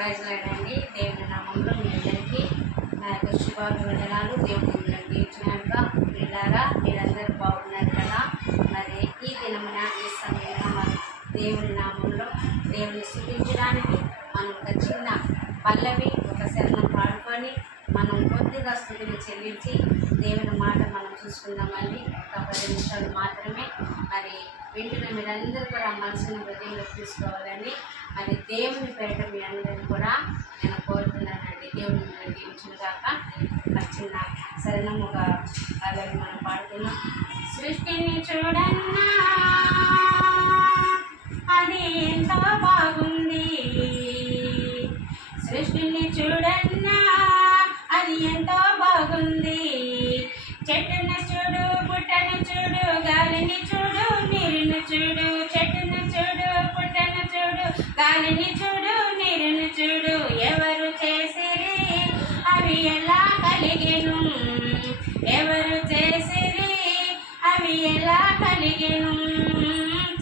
Praise లేడండి. దేవుని నామంలో మీ అందరికీ నా యొక్క శుభాభివందనాలు. దేవుని మిమ్మల్ని తీర్చినాక పిల్లారా మీరందరూ బాగున్నారు కదా. మరి ఈ దినమున ఈ సమయంలో మనం దేవుని నామంలో దేవుని స్తుతించడానికి మనం ఒక చిన్న పల్లవి ఒక శరణం పాడుకొని మనం కొద్దిగా స్తుతిని చెల్లించి దేవుని మాట మనం చూసుకుందామండి. ఒక 10 నిమిషాలు మాత్రమే. మరి వింటున్న మీరందరూ కూడా మనసుని హృదయంలోకి తీసుకోవాలండి. మరి దేవుని పేరిట మీ అందరినీ కూడా నేను కోరుతున్నానండి. దేవుని మిమ్మల్ని దీవించిన దాకా చిన్న శరణం ఒక పల్లవి మనం పాడుతున్నాం. సృష్టిని చూడన్నా అది ఎంతో బాగుంది, సృష్టిని చూడన్నా అది ఎంతో బాగుంది. చెట్టును చూడు, పుట్టను చూడు, గాలిని చూడు, నీరును చూడు. చెట్టును చూడు, పుట్టను చూడు, గాలిని చూడు, నీరును చూడు. ఎవరు చేసిరి అవి ఎలా కలిగెను, ఎవరు చేసిరి అవి ఎలా కలిగెను.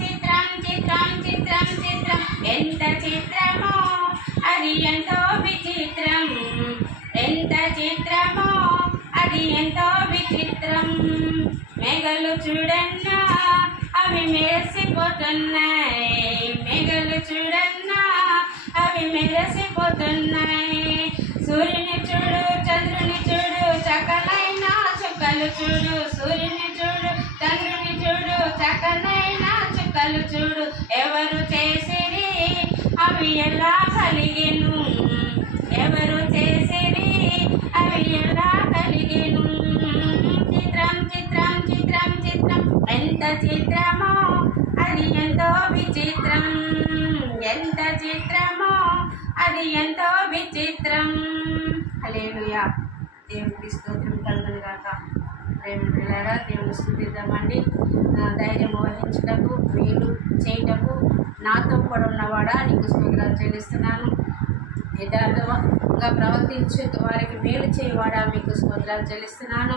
చిత్రం చిత్రం చిత్రం చిత్రం ఎంత చిత్రమో అది ఎంతో విచిత్రం, ఎంత చిత్రమో అది ఎంతో విచిత్రం. మేఘలు చూడన్నా అవి మెరిసిపోతున్నాయి, మేఘలు చూడన్నా అవి మెరిసిపోతున్నాయి. సూర్యుని చూడు, చంద్రుని చూడు, చక్కనైన చుక్కలు చూడు. సూర్యుని చూడు, చంద్రుని చూడు, చక్కనైన చుక్కలు చూడు. ఎవరు చేసిరి అవి ఎలా కలిగెను, ఎవరు చేసిరి అవి ఎలా కలిగెను. చిత్రం చిత్రం చిత్రం చిత్రం ఎంత చిత్రమో అది ఎంతో విచిత్రం, ఎంత చిత్రమో అది ఎంతో విచిత్రం. హల్లెలూయా. దేవునికి స్తోత్రం కలుగును గాక. ప్రేమ పిల్లరా దేవుని స్తుతిద్దామండి. ధైర్యం వహించుటకు మేలు చేయుటకు నాతో కూడా ఉన్నవాడా నీకు స్తోత్రాలు చెల్లిస్తున్నాను. యథార్థంగా ప్రవర్తించే వారికి మేలు చేయవాడా మీకు స్తోత్రాలు చెల్లిస్తున్నాను.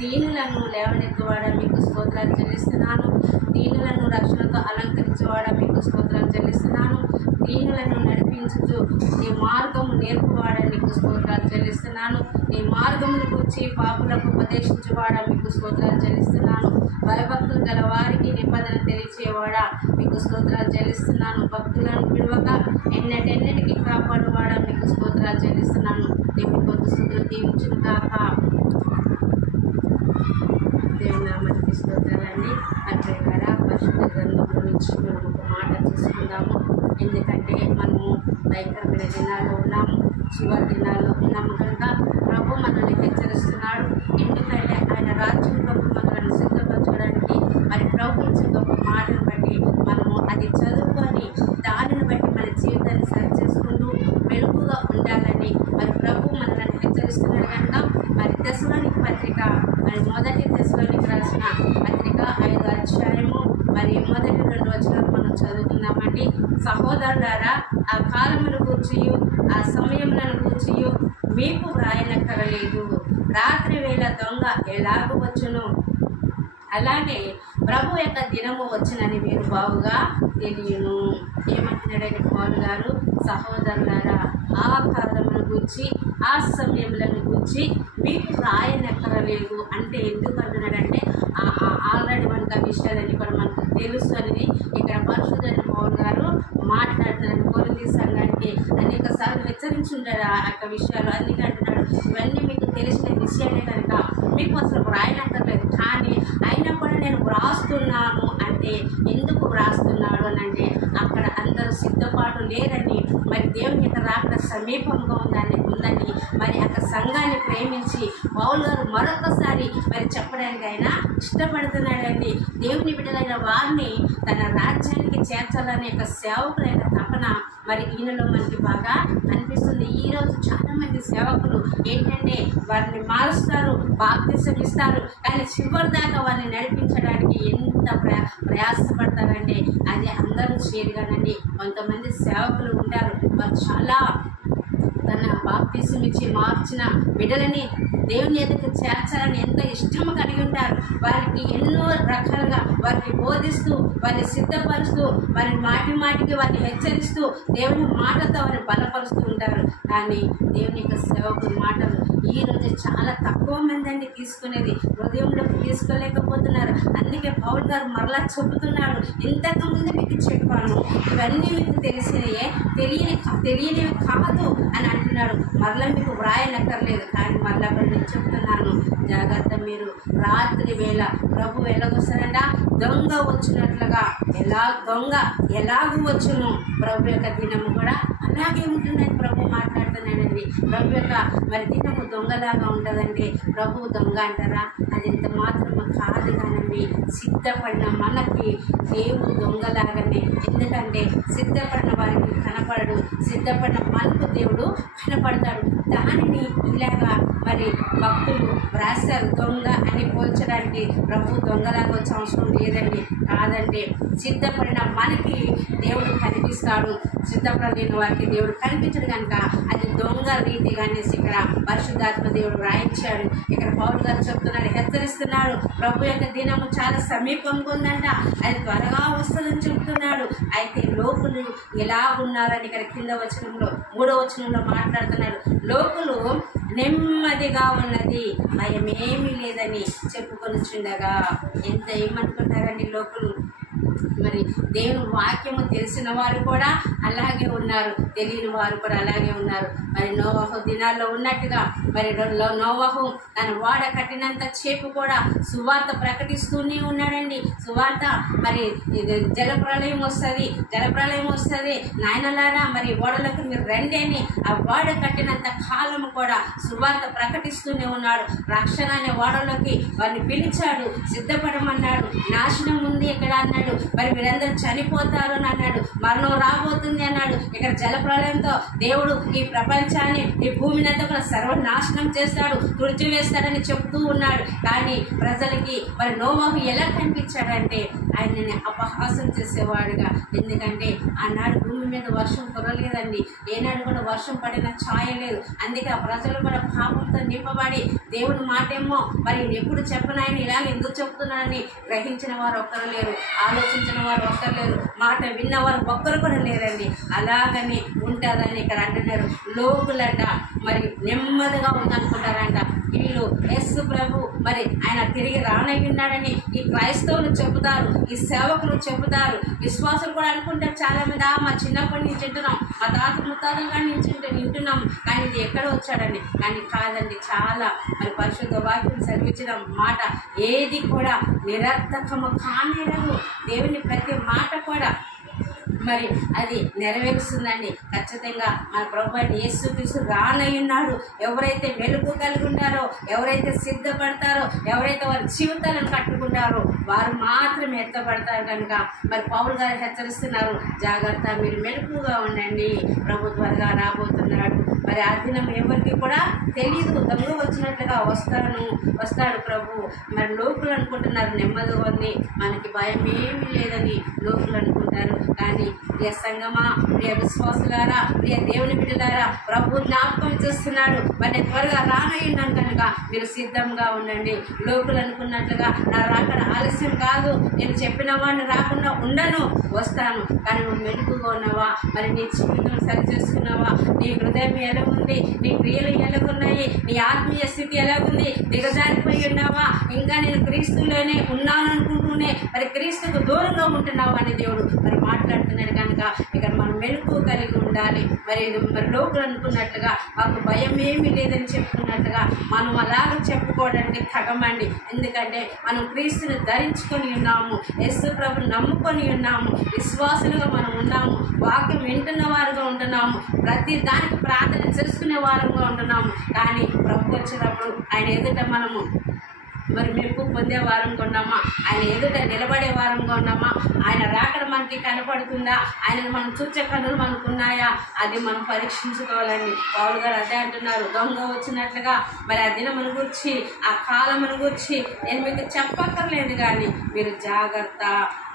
దీనులను లేవనెత్తువాడా మీకు స్తోత్రాలు చెల్లిస్తున్నాను. దీనులను రక్షణతో అలంకరించేవాడా మీకు స్తోత్రాలు చెల్లిస్తున్నాను. దీనులను నడిపించుచు నీ మార్గము నేర్పువాడా నీకు స్తోత్రాలు చెల్లిస్తున్నాను. నీ మార్గమును గురించి పాపులకు ఉపదేశించేవాడా మీకు స్తోత్రాలు చెల్లిస్తున్నాను. భయభక్తులు గల వారికి నిబంధన తెలియచేవాడా మీకు స్తోత్రాలు చెల్లిస్తున్నాను. భక్తులను విడువక ఎన్నటెన్నటికి కాపాడువాడా మీకు స్తోత్రాలు చెల్లిస్తున్నాను. దేవుని కొత్త స్తుతులు దీవించును కాక. దేవుని నామానికి స్తోత్రాలండి. అట్లా పరిశుద్ధ గ్రంథంలో నుంచి మనం ఒక మాట తీసుకుందాము. ఎందుకంటే మనము భయంకరమైన దినాల్లో ఉన్నాము, చివరి దినాల్లో ఉన్నాము కనుక ప్రభు మనల్ని హెచ్చరిస్తున్నాడు. ఎందుకంటే ఆయన రాజ్యం ప్రభు మనల్ని సిద్ధపరచడానికి మరి ప్రభు ఇచ్చిన ఒక మాటను బట్టి మనము అది చదువుకొని దానిని బట్టి మన జీవితాన్ని సరి చేసుకుంటూ వెలుగుగా ఉండాలని మరి ప్రభు మనల్ని హెచ్చరిస్తున్నాడు కనుక మరి తెస్సలోనికీ పత్రిక మరి మొదటి తెస్సలోనికీ రాసిన పత్రిక 5వ అధ్యాయము మరి మొదటి 2 వచనాలు మనం చదువుకుందామండి. సహోదరులారా, ఆ కాలమును గూర్చియు ఆ సమయములను గూర్చియు మీకు వ్రాయనక్కరలేదు. రాత్రి వేళ దొంగ ఎలాగూ వచ్చును, అలాగే ప్రభు యొక్క దినము వచ్చినని మీరు బావుగా తెలియను. ఏమంటున్నాడని పౌలు గారు, సహోదరులారా ఆ కాలమును గూర్చి ఆ సమయములను గూర్చి మీకు రాయనక్కరలేదు అంటే ఎందుకు అంటున్నాడంటే ఆల్రెడీ మనకు ఆ విషయాలన్నీ కూడా మనకు తెలుసు అనేది ఇక్కడ పరిశుద్ధుడైన పౌలు గారు మాట్లాడుతున్నాడు. కొరింథీ సంఘానికి అనేక సార్లు హెచ్చరించుంటాడు ఆ యొక్క విషయాలు. అందుకే అంటున్నాడు ఇవన్నీ మీకు తెలిసిన విషయాలే కనుక మీకు అసలు వ్రాయనక్కర్లేదు. కానీ అయినా కూడా నేను వ్రాస్తున్నాను అంటే ఎందుకు వ్రాస్తున్నాడు అని అంటే అక్కడ అందరూ సిద్ధపాటు లేరని, మరి దేవుని యొక్క రాకడ సమీపంగా ఉందని మరి అక్కడ సంఘాన్ని ప్రేమించి పౌలు గారు మరొకసారి మరి చెప్పడానికి ఆయన ఇష్టపడుతున్నాడండి. దేవుని బిడ్డలైన వారిని తన రాజ్యానికి చేర్చాలనే యొక్క సేవకులైన తపన మరి ఈయనలో మనకి బాగా అనిపిస్తుంది. ఈరోజు చాలా మంది సేవకులు ఏంటంటే వారిని మారుస్తారు, బాప్తిసం ఇస్తారు, కానీ చివరి దాకా వారిని నడిపించడానికి ఎంత ప్రయాసపడతారంటే అది అందరూ చేయరుగానండి. కొంతమంది సేవకులు ఉంటారు, వారు చాలా తన బాప్తిసం ఇచ్చి మార్చిన బిడ్డలని దేవుని ఎదుట చేర్చాలని ఎంతో ఇష్టము కలిగి ఉంటారు. వారికి ఎన్నో రకాలుగా వారికి బోధిస్తూ వారిని సిద్ధపరుస్తూ వారిని మాటికి వారిని హెచ్చరిస్తూ దేవుని మాటతో వారిని బలపరుస్తూ ఉంటారు. కానీ దేవుని యొక్క సేవకుల మాటలు ఈరోజు చాలా తక్కువ మంది అండి తీసుకునేది, హృదయంలోకి తీసుకోలేకపోతున్నారు. అందుకే పౌలు గారు మరలా చెబుతున్నాడు, ఇంతకుముందు మీకు చెప్పాను, ఇవన్నీ మీకు తెలిసినయే, తెలియనివి కాదు అని అంటున్నాడు. మరలా మీకు వ్రాయనక్కర్లేదు, కానీ మరలా నేను చెప్తున్నాను, జాగ్రత్త. మీరు రాత్రి వేళ ప్రభు ఎలాగొస్తారంట, దొంగ వచ్చినట్లుగా. దొంగ ఎలాగూ వచ్చును, ప్రభు యొక్క దినము కూడా అలాగే ఉంటుందని ప్రభు మాట్లాడుతున్నాడండి. ప్రభు యొక్క మరి దినము దొంగలాగా ఉంటుందండి. ప్రభు దొంగ అంటారా? అది ఎంత మాత్రము కాదు కానండి. సిద్ధపడిన మనకి దేవుడు దొంగలాగానే. ఎందుకంటే సిద్ధపడిన వారికి కనపడడు, సిద్ధపడిన మనకు దేవుడు కనపడతాడు. దానిని ఇలాగా మరి భక్తులు వ్రాస్తారు, దొంగ అని పోల్చడానికి. ప్రభు దొంగలాగా వచ్చే అవసరం లేదండి. కాదంటే సిద్ధపడిన మనకి దేవుడు కనిపిస్తాడు, సిద్ధపడలేని వారికి దేవుడు కనిపించడు కనుక అది దొంగ రీతిగానే ఇక్కడ పరిశుద్ధాత్మ దేవుడు రాయించాడు. ఇక్కడ పౌలు గారు చెప్తున్నాడు, హెచ్చరిస్తున్నాడు, ప్రభు యొక్క దినము చాలా సమీపంగా ఉందంట, అది త్వరగా వస్తుందని చెప్తున్నాడు. అయితే లోకులు ఎలా ఉన్నారని ఇక్కడ కింద వచనంలో 3వ వచనంలో మాట్లాడుతున్నాడు. లోకులు నెమ్మదిగా ఉన్నది, భయమేమీ లేదని చెప్పుకొని చుండగా. ఎంత ఏమనుకుంటారండి లోకులు? మరి దేవుని వాక్యము తెలిసిన వారు కూడా అలాగే ఉన్నారు, తెలియని వారు కూడా అలాగే ఉన్నారు. మరి నోవహు దినాల్లో ఉన్నట్టుగా మరి నోవహు తన వాడ కట్టినంత చేపు కూడా సువార్త ప్రకటిస్తూనే ఉన్నాడండి. సువార్త మరి జలప్రలయం వస్తుంది నాయనలారా మరి ఓడలకు మీరు రండి అని ఆ వాడ కట్టినంత కాలము కూడా సువార్త ప్రకటిస్తూనే ఉన్నాడు. రక్షణ అనే వాడలోకి వారిని పిలిచాడు, సిద్ధపడమన్నాడు. నాశనం ఉంది ఇక్కడ అన్నాడు, మరి మీరందరూ చనిపోతారు అని అన్నాడు, మరణం రాబోతుంది అన్నాడు. ఇక్కడ జలప్రలయంతో దేవుడు ఈ ప్రపంచాన్ని, ఈ భూమిని అంతా కూడా సర్వనాశనం చేస్తాడు, తుడిచివేస్తాడని చెప్తూ ఉన్నాడు. కానీ ప్రజలకి మరి నోవహు ఎలా కనిపించాడంటే ఆయనని అపహాసం చేసేవాడుగా. ఎందుకంటే ఆనాడు భూమి మీద వర్షం కురలేదండి, ఏనాడు కూడా వర్షం పడిన ఛాయ లేదు. అందుకే ఆ ప్రజలు కూడా పాపంతో నింపబడి దేవుని మాటేమో మరి ఎప్పుడు చెప్పనాయని ఇలాగ ఎందుకు చెప్తున్నానని గ్రహించిన వారు ఒక్కరు లేరు, ఆలోచించిన వారు ఒక్కరు లేరు, మాట విన్నవారు ఒక్కరు కూడా లేరండి. అలాగని ఉంటుందని ఇక్కడ అంటున్నారు. లోకులంట మరి నెమ్మదిగా ఉందనుకుంటారంట. వీళ్ళు యేసు ప్రభు మరి ఆయన తిరిగి రానయ్యున్నాడని ఈ క్రైస్తవులు చెబుతారు, ఈ సేవకులు చెబుతారు, విశ్వాసులు కూడా అనుకుంటారు చాలా మంది, మా చిన్నప్పటి నుంచి వింటున్నాం, మా తాత ముత్తాతలుగా నుంచి వింటున్నాం, కానీ ఇది ఎక్కడ వచ్చాడని. కానీ కాదండి, చాలా మరి పరిశుద్ధ వాక్యం చదివించిన మాట ఏది కూడా నిరర్థకము కానేరదు. దేవుని ప్రతి మాట కూడా మరి అది నెరవేరుస్తుందండి. ఖచ్చితంగా మన ప్రభువైన యేసుక్రీస్తు రానయ్యున్నాడు. ఎవరైతే వెలుగు కలిగి ఉంటారో, ఎవరైతే సిద్ధపడతారో, ఎవరైతే వారి జీవితాలను కట్టుకుంటారో వారు మాత్రమే ఎత్తపడతారు. కనుక మరి పౌలు గారు హెచ్చరిస్తున్నారు, జాగ్రత్త, మీరు మెలకుగా ఉండండి, ప్రభు త్వరగా రాబోతున్నాడు. మరి ఆ దినం ఎవరికి కూడా తెలీదు, దొంగ వచ్చినట్లుగా వస్తాడు ప్రభు. మరి లోకులు అనుకుంటున్నారు నెమ్మదిగా ఉంది, మనకి భయం ఏమీ లేదని లోకులు అనుకుంటారు. కానీ ప్రియ సంగమా, ప్రియ విశ్వాసులారా, ప్రియ దేవుని బిడ్డలారా, ప్రభు జ్ఞాపకం చేస్తున్నాడు, మరి త్వరగా రానయ్యున్నాను కనుక మీరు సిద్ధంగా ఉండండి. లోకులు అనుకున్నట్లుగా నా రాకడ ఆలస్యం కాదు, నేను చెప్పిన వాడిని రాకుండా ఉండను, వస్తాను. కానీ నువ్వు మెలుకుగా ఉన్నావా? మరి నీ జీవితం సరి చేసుకున్నావా? నీ హృదయం ఎలాగుంది? నీ క్రియలు ఎలాగున్నాయి? నీ ఆత్మీయ స్థితి ఎలాగుంది? దిగజారిపోయి ఉన్నావా? ఇంకా నేను క్రీస్తులోనే ఉన్నాను అనుకుంటూనే మరి క్రీస్తుకు దూరంగా ఉంటున్నావా అని దేవుడు మరి మాట్లాడుతున్నాడు. కనుక ఇక్కడ మనం మెలుకు కలిగి ఉండాలి. మరి లోకులు అనుకున్నట్లుగా మాకు భయం ఏమీ లేదని చెప్పుకున్నట్లుగా మనం అలాగ చెప్పుకోవడానికి తగమండి. ఎందుకంటే మనం క్రీస్తుని ధరించుకొని ఉన్నాము, యేసు ప్రభుని నమ్ముకొని ఉన్నాము, విశ్వాసులుగా మనం ఉన్నాము, వాక్యం వింటున్న వారుగా ఉంటున్నాము, ప్రతి దానికి ప్రార్థన చేసుకునే వారుగా ఉంటున్నాము. కానీ ప్రభు వచ్చినప్పుడు ఆయన ఎదుట మనము మరి మెప్పు పొందే వారంగా ఉన్నామా? ఆయన ఎదుట నిలబడే వారంగా ఉన్నామా? ఆయన రాకడ మనకి కనపడుతుందా? ఆయనను మనం చూచే కన్నులు మనకున్నాయా? అది మనం పరీక్షించుకోవాలండి. పౌలు గారు అదే అంటున్నారు, దొంగ వచ్చినట్లుగా మరి ఆ దినమును గురించి, ఆ కాలమును గురించి నేను మీకు చెప్పక్కర్లేదు, కానీ మీరు జాగ్రత్త.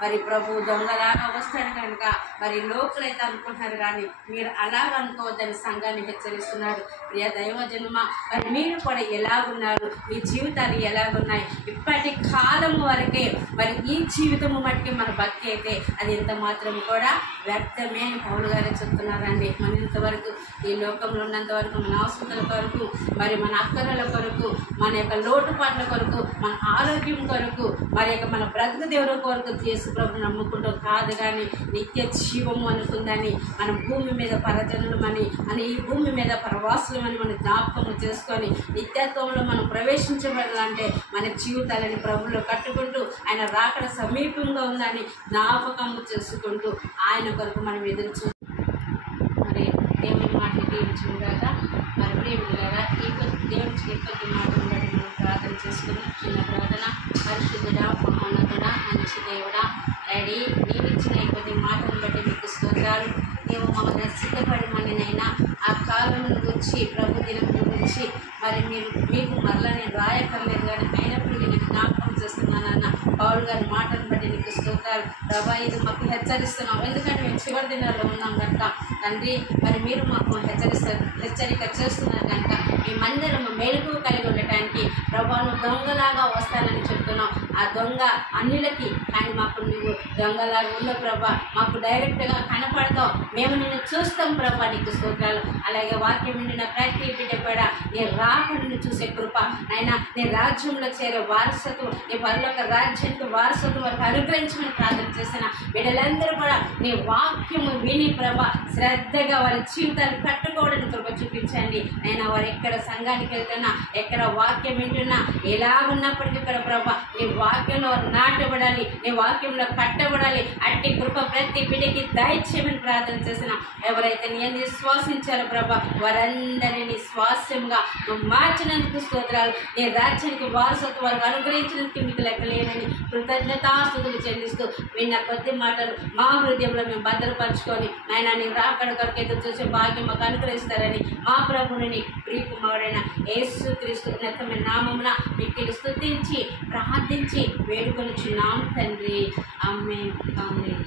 మరి ప్రభు దొంగలాగా వస్తాడు కనుక మరి లోకులైతే అనుకుంటున్నారు, కానీ మీరు అలాగ అనుకోవద్దని సంఘాన్ని హెచ్చరిస్తున్నాడు. ప్రియ దైవజనుమ, మరి మీరు కూడా ఎలాగున్నారు? మీ జీవితాలు ఎలాగున్నాయి? ఇప్పటి కాలము వరకే మరి ఈ జీవితము మట్టికి మన భక్తి అయితే అది ఎంత మాత్రం కూడా వ్యర్థమే అని పౌలు గారే చెప్తున్నారండి. మన ఇంతవరకు ఈ లోకంలో ఉన్నంత వరకు మన అవసరాల కొరకు, మరి మన అక్కరల కొరకు, మన యొక్క లోటుపాట్ల కొరకు, మన ఆరోగ్యం కొరకు, మరి యొక్క మన బ్రతుకు దేవుని కొరకు యేసు ప్రభు నమ్ముకుంటాం కాదు, కానీ నిత్య జీవము అనుకుందని మనం భూమి మీద పరజనులమని, అని ఈ భూమి మీద పరవాసులమని మనం జ్ఞాపకము చేసుకొని నిత్యత్వంలో మనం ప్రవేశించబడాలంటే మన జీవితాలని ప్రభులో కట్టుకుంటూ ఆయన రాకడ సమీపంగా ఉందని జ్ఞాపకము చేసుకుంటూ ఆయన కొరకు మనం ఎదురు మరి దేవుని మాట దీవించును కదా. మరి ప్రేమిలారా, ఈ దేవునికి కొద్ది మాటలు బట్టి మనం ప్రార్థన చేసుకున్నాం. చిన్న ప్రార్థన. పరిశుద్ధుడా, మహోన్నతుడా, మంచి దేవుడా, డాడీ, నీవు ఇచ్చిన ఈ కొద్ది మాటలను బట్టి మీకు స్తోత్రాలు. నీవు మమ్మల్ని సిద్ధపడి మననైనా ఆ కాలంలో గురించి, ప్రభు దినం గురించి మరి మీకు మరలా నేను రాయక్కర్లేదు, కానీ అయినప్పుడు నేను జ్ఞాపకం చేస్తున్నానన్న పౌలు గారి మాటను బట్టి నీకు స్తోత్రాలు. ప్రభా, ఇది మాకు హెచ్చరిస్తున్నాం, ఎందుకంటే మేము చివరి దినాల్లో ఉన్నాం కనుక తండ్రి. మరి మీరు మాకు హెచ్చరిక చేస్తున్నారు కనుక మీ మందిరము మేలుకు కలిగి ఉండటానికి ప్రభాను దొంగలాగా వస్తానని చెప్తున్నాం. ఆ దొంగ అన్యులకి, కానీ మాకు నువ్వు దొంగలాగా ఉండవు ప్రభా, మాకు డైరెక్ట్గా కనపడతావు, మేము నిన్ను చూస్తాం ప్రభా, నీకు స్తోత్రాలు. అలాగే వాక్యం నిన్న ప్రతి బిడ్డ కూడా నీ రాకను చూసే కృప అయినా, నీ రాజ్యంలో చేరే వారసత్వం, నీ పరలోక రాజ్యానికి వారసత్వం వారికి అనుగ్రహించమని ప్రార్థన చేసిన బిడ్డలందరూ కూడా నీ వాక్యము విని ప్రభా శ్రద్ధగా వారి జీవితాలు కట్టుకోవడానికి కృప చూపించండి. అయినా వారు ఎక్కడ సంఘానికి వెళ్తున్నా, ఎక్కడ వాక్యం వింటున్నా, ఎలాగున్నప్పటికీ కూడా ప్రభా నీ వాక్యంలో నాటబడాలి, నీ వాక్యంలో కట్టబడాలి. అట్టి కృప ప్రతి బిడ్డకి దయచేయమని ప్రార్థన చేసిన ఎవరైతే నేను విశ్వాసించారో ప్రభా వారందరినీ స్వాస్యంగా నువ్వు మార్చినందుకు స్తోత్రాలు. నీ రాజ్యానికి వారసత్వం వారికి అనుగ్రహించినందుకు మీకు లెక్కలేనని కృతజ్ఞతాస్తుతులు చెల్లిస్తూ విన్న కొద్ది మాటలు మా హృదయంలో మేము భద్రపరచుకొని నాయన నీ రాకడ కొరకు ఎదురు చూసే భాగ్యం మాకు అనుగ్రహిస్తారని మా ప్రభుని నీ ప్రియకుమారుడైన యేసుక్రీస్తు ఉన్నతమైన నామమున మీకు స్తుతించి ప్రార్థించి వేడుకొనుచున్నాం తండ్రి. ఆమేన్. ఆమేన్.